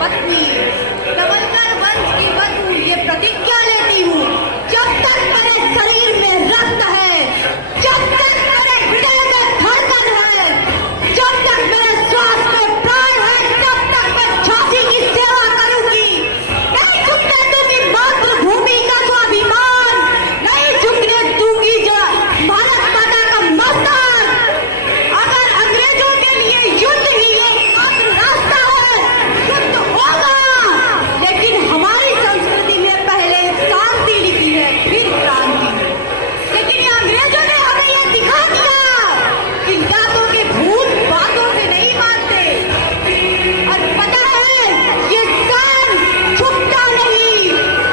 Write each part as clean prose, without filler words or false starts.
पत्नी, तवलकर वंश की वधू ये प्रतिज्ञा लेती हूँ, जब तक मेरे शरीर में रक्त है, जब तक मेरे हृदय में धड़कन है, जब तक मेरे श्वास में प्राण है, तब तक मैं झांसी की सेवा करूंगी। नहीं झुकने दूंगी मातृभूमि का स्वाभिमान, नहीं झुकने दूंगी भारत माता का मस्तक। अगर अंग्रेजों के लिए युद्ध ही एकमात्र रास्ता है, युद्ध होगा, लेकिन हमारी संस्कृति में पहले शांति लिखी है, फिर क्रांति। लेकिन ये अंग्रेजों ने हमें ये दिखा दिया कि जातों के भूत बातों से नहीं मानते। और पता है ये सन झुकता नहीं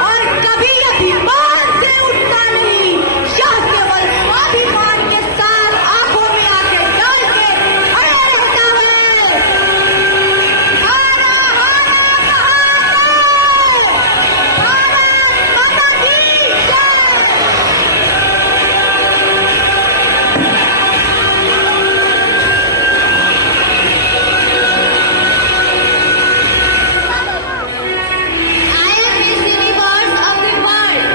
और कभी अभिमान से उठता नहीं, यह केवल स्वाभिमान के साथ आंखों में आंखें डाल के खड़ा रहता है। हारा हारा भारत माता की जय। I am Miss Universe of the world.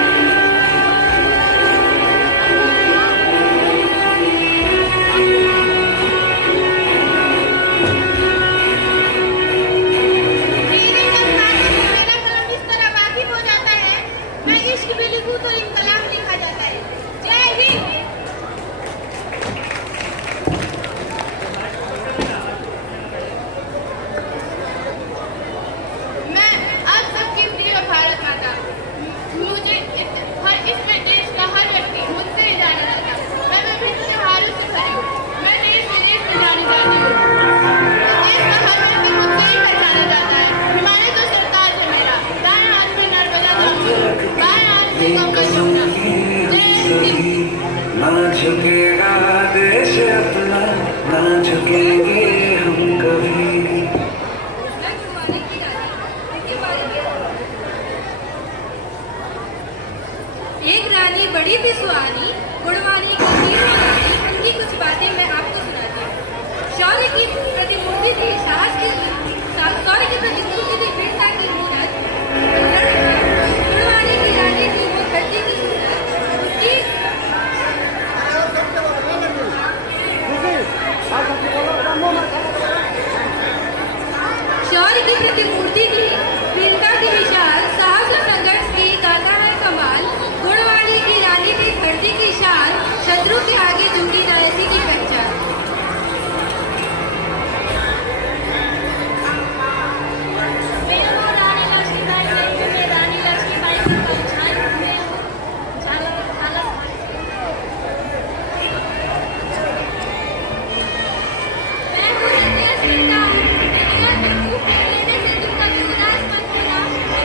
मेरा कलम इस तरह वाकिफ हो जाता है, मैं इश्क भी लिखूं तो इनकलाब लिखा जाता है। जय हिंद। मैं आप सबकी प्रिय भारत माता, मुझे इसमें देश का हर व्यक्ति मुझसे ही जाना जाता है। मैं विभिन्न त्योहारों से भरी हूँ, मैं देश विदेश में जानी जाती हूँ। देश का हर व्यक्ति मुझसे ही पहचाना जाता है। हिमालय तो सरताज है मेरा, दाएं हाथ में नर्मदा नाम, बाएं हाथ में गंगा यमुना। जय हिंद। ना झुकेगा देश अपना, ना झुकेंगे हम कभी। एक रानी बड़ी थी सुहानी, गुणवानी की तीनों रानी, उनकी कुछ बातें मैं आपको सुनाती हूँ। शौर्य की प्रतिमूर्ति थी, साहस की शौर्य की प्रतिमूर्ति थी, वीरता की मूरत। गुणवानी की रानी थी वो धरती की सूरत, उसकी शौर्य की प्रतिमूर्ति थी, वीरता की विशाल, साहस और संघर्ष की दाता है कमाल। गुणवाणी की रानी थी धरती की शान, शत्रु के आगे झुकी न ऐसी की पहचान। मेरा नाम रानी लक्ष्मीबाई है, मैं रानी लक्ष्मीबाई की परछाई हूँ। झालक मैं पूरे देश जिंदा हूँ, दुनिया के रूप में लेने से तुम कभी उदास मत होना,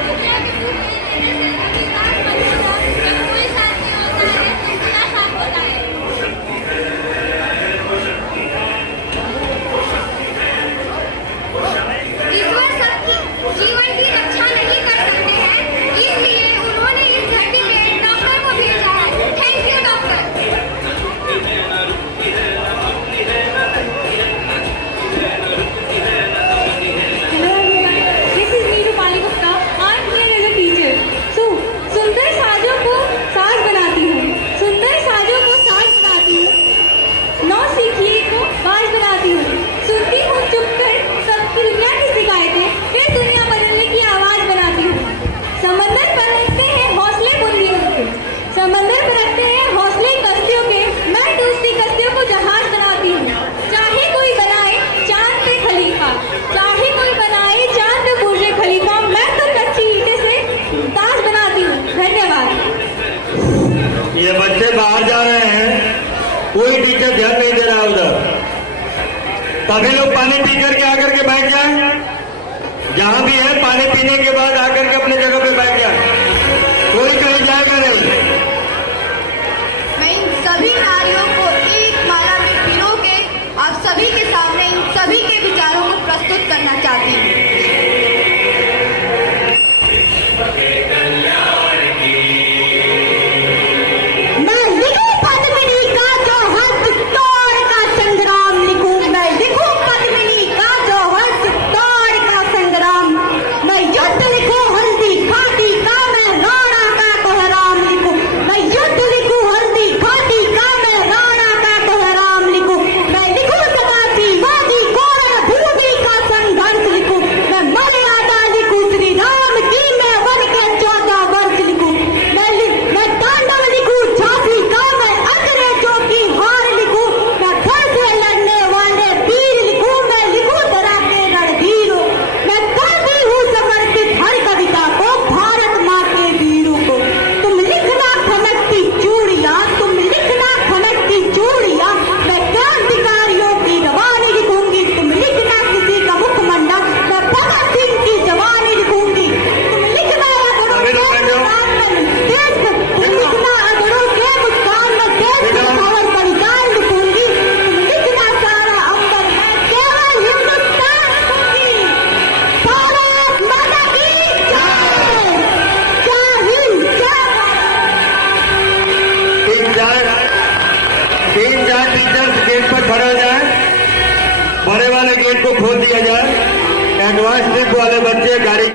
दुनिया के रूप में लेने से कभी उदास मत होना। जब कोई साथी होता है तो बुरा साथ होता है। ईश्वर सबकी जीवन की रक्षा नहीं कर सकते हैं, इसलिए उन्होंने इस धरती में डॉक्टर को भेजा है। Thank you doctor. Hello everyone, this is me Rupali Gupta. I am here as a teacher. So, सुंदर साजों को साज बनाती हूँ, सुंदर साजों को साज बनाती हूँ, नौ सीखिए को बाज बनाती हूँ, सुनती हूँ चुपकर सबकी दुनिया की शिकायतें, फिर दुनिया बदलने की आवाज बनाती हूँ। समंदर पर रखते हैं हौसले बुलंदियों के, समंदर पर रखते हैं हौसले कश्तियों के, मैं डूबती कश्तियों को जहाज बनाती हूँ। चाहे कोई बनाए चांद पे खलीफा, चाहे कोई बनाए चांद पे बुर्ज खलीफा, मैं तो कच्ची ईंटें से ताज बनाती हूँ। धन्यवाद। ये बच्चे बाहर जा रहे हैं, कोई टीचर ध्यान नहीं दे रहा उधर। सभी लोग पानी पी करके आकर के बैठ जाए, जहां भी है पानी पीने के बाद आकर के अपनी जगह पे बैठ जाए, कोई कहीं जाएगा नहीं। मैं इन सभी नारियों को एक माला में पिरो के आप सभी के सामने इन सभी के विचारों को प्रस्तुत करना चाहती हूँ। मैं लिखूं पद्मिनी का जो हस्त तोड़ का संग्राम, लिखूं मैं, लिखूं पद्मिनी का जो हस्त तोड़ का संग्राम। जाए, 3-4 टीचर्स गेट पर खड़े हो जाए, बड़े वाले गेट को खोल दिया जाए, एडवांस ट्रिप वाले बच्चे गाड़ी